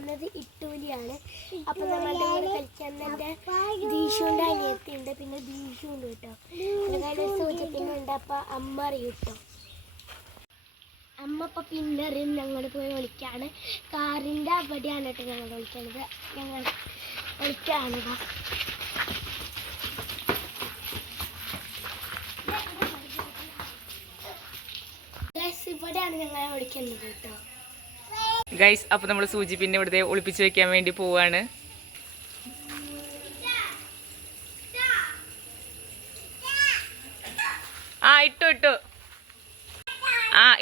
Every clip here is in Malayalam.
പോകുന്നത് ഇട്ടൂലിയാണ്. അപ്പം നമ്മളുടെ കൂടെ കളിക്കാൻ എൻ്റെ ദീഷുവിൻ്റെ അനിയത്തിയുണ്ട്, പിന്നെ ദീഷുണ്ട് കേട്ടോ. പിന്നെ സൂചിപ്പിന്നുണ്ട്. അപ്പം അമ്മ അറിയും കേട്ടോ. അമ്മ ഇപ്പം പിന്നെ അറിയും ഞങ്ങൾ പോയി വിളിക്കാണ്. കാറിൻ്റെ അവിടെയാണ് കേട്ടോ ഞങ്ങൾ വിളിക്കണത്. ഞങ്ങൾ വിളിക്കാണ്. ഇവിടെയാണ് ഞങ്ങളെ വിളിക്കുന്നത് കേട്ടോ. ഗൈസ്, അപ്പോൾ നമ്മൾ സൂചി പിന്നെ ഇവിടുത്തെ ഒളിപ്പിച്ച് വെക്കാൻ വേണ്ടി പോവാണ്.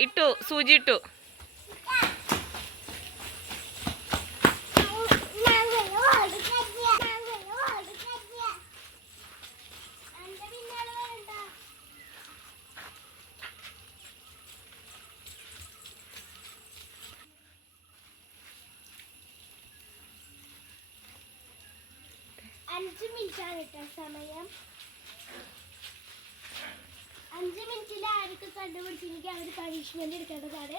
ഇട്ടു സൂചി ഇട്ടു. സമയം 5 മിനിറ്റിൽ ആർക്ക് കണ്ടുപിടിച്ചെങ്കിൽ അവർ പണിഷ്മെന്റ് എടുക്കേണ്ടതാണ്.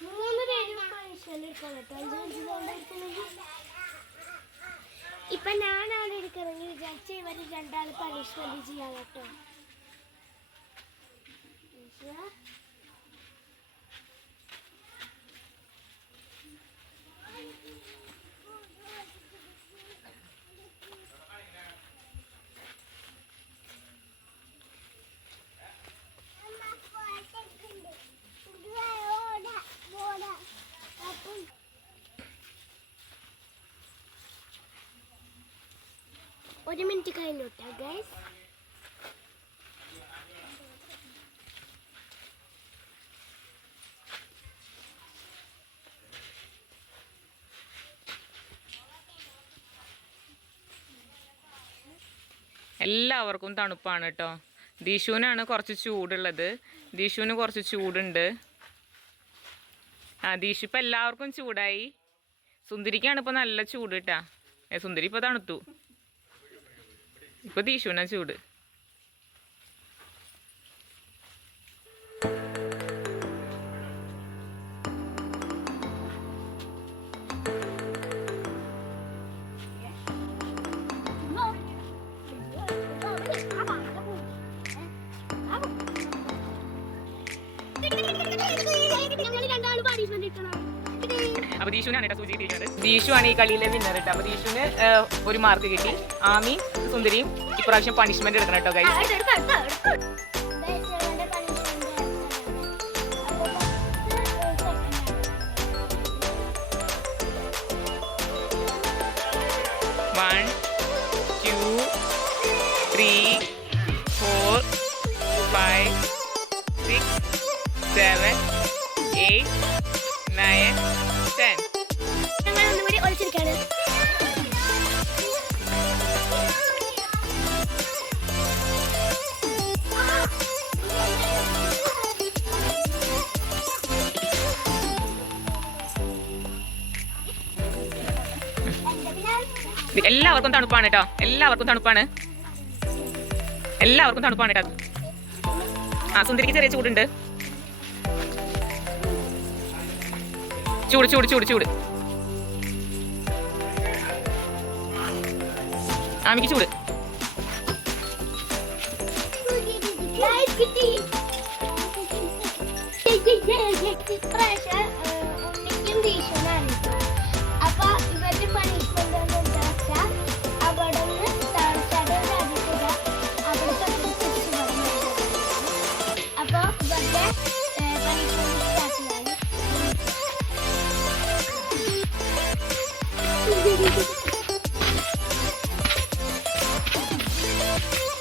3 പേരും പണിഷ്മെന്റ് എടുക്കാൻ കേട്ടോ. 5 മിനിറ്റിൽ ഇപ്പൊ ഞാനാണ് എടുക്കണമെങ്കിൽ വിചാരിച്ച ഇവർ 2 ആൾ പണിഷ്മെന്റ് ചെയ്യാൻ കേട്ടോ. ഒരു മിനിറ്റ് കഴിഞ്ഞു കേട്ടോ ഗൈസ്. എല്ലാവർക്കും തണുപ്പാണ് കേട്ടോ. ദീഷുവിനാണ് കുറച്ച് ചൂടുള്ളത്. ദീഷുവിന് കുറച്ച് ചൂടുണ്ട്. ദീഷു ഇപ്പം എല്ലാവർക്കും ചൂടായി. സുന്ദരിക്കാണ് ഇപ്പോൾ നല്ല ചൂട് കേട്ടാ. സുന്ദരി ഇപ്പോൾ തണുത്തു. ഇപ്പോൾ ദീഷുവിനാ ചൂട്. അപ്പൊ ദീഷുവിനാണ് കേട്ടോ സൂചി കിട്ടിയത്. ദീഷു ആണ് ഈ കളിയിലെ വിന്നർ കേട്ടോ. അപ്പൊ ദീഷുവിന് 1 മാർക്ക് കിട്ടി. ആമിയും സുന്ദരിയും ഇപ്രാവശ്യം പണിഷ്മെന്റ് എടുക്കണം കേട്ടോ ഗൈസ്. One, 2, 3, 4, 5, 6, 7, 8, 9, 10. ഒന്നുകൂടി ഒളിച്ചിരിക്കാണ്. എല്ലാവർക്കും തണുപ്പാണ് കേട്ടോ. എല്ലാവർക്കും തണുപ്പാണ് കേട്ടോ. സുന്ദരിക്ക് ചെറിയ ചൂടുണ്ട്. ചൂട് ആമിക്ക് ചൂട്. അപ്പൊ ഇവരുടെ പണിഷ്മെന്റ് എന്താ വെച്ചാൽ അവിടെ അപ്പൊ ഇവരുടെ പണിഷ്മെന്റ് സ്റ്റാർട്ട് ചെയ്യാൻ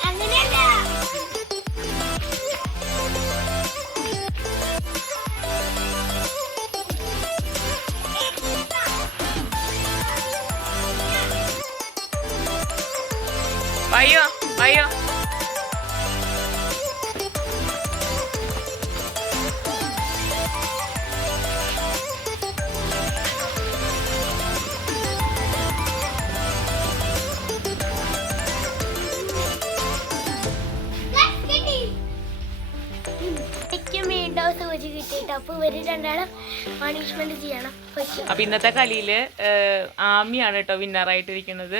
അങ്ങനെയല്ല. അയ്യോ വീണ്ടും സൂചി കിട്ടിട്ടോ അപ്പൊ ഇവര് രണ്ടാളും പണിഷ്മെന്റ് ചെയ്യണം. അപ്പൊ ഇന്നത്തെ കളിയില് ആമിയാണ് കേട്ടോ വിന്നറായിട്ടിരിക്കുന്നത്.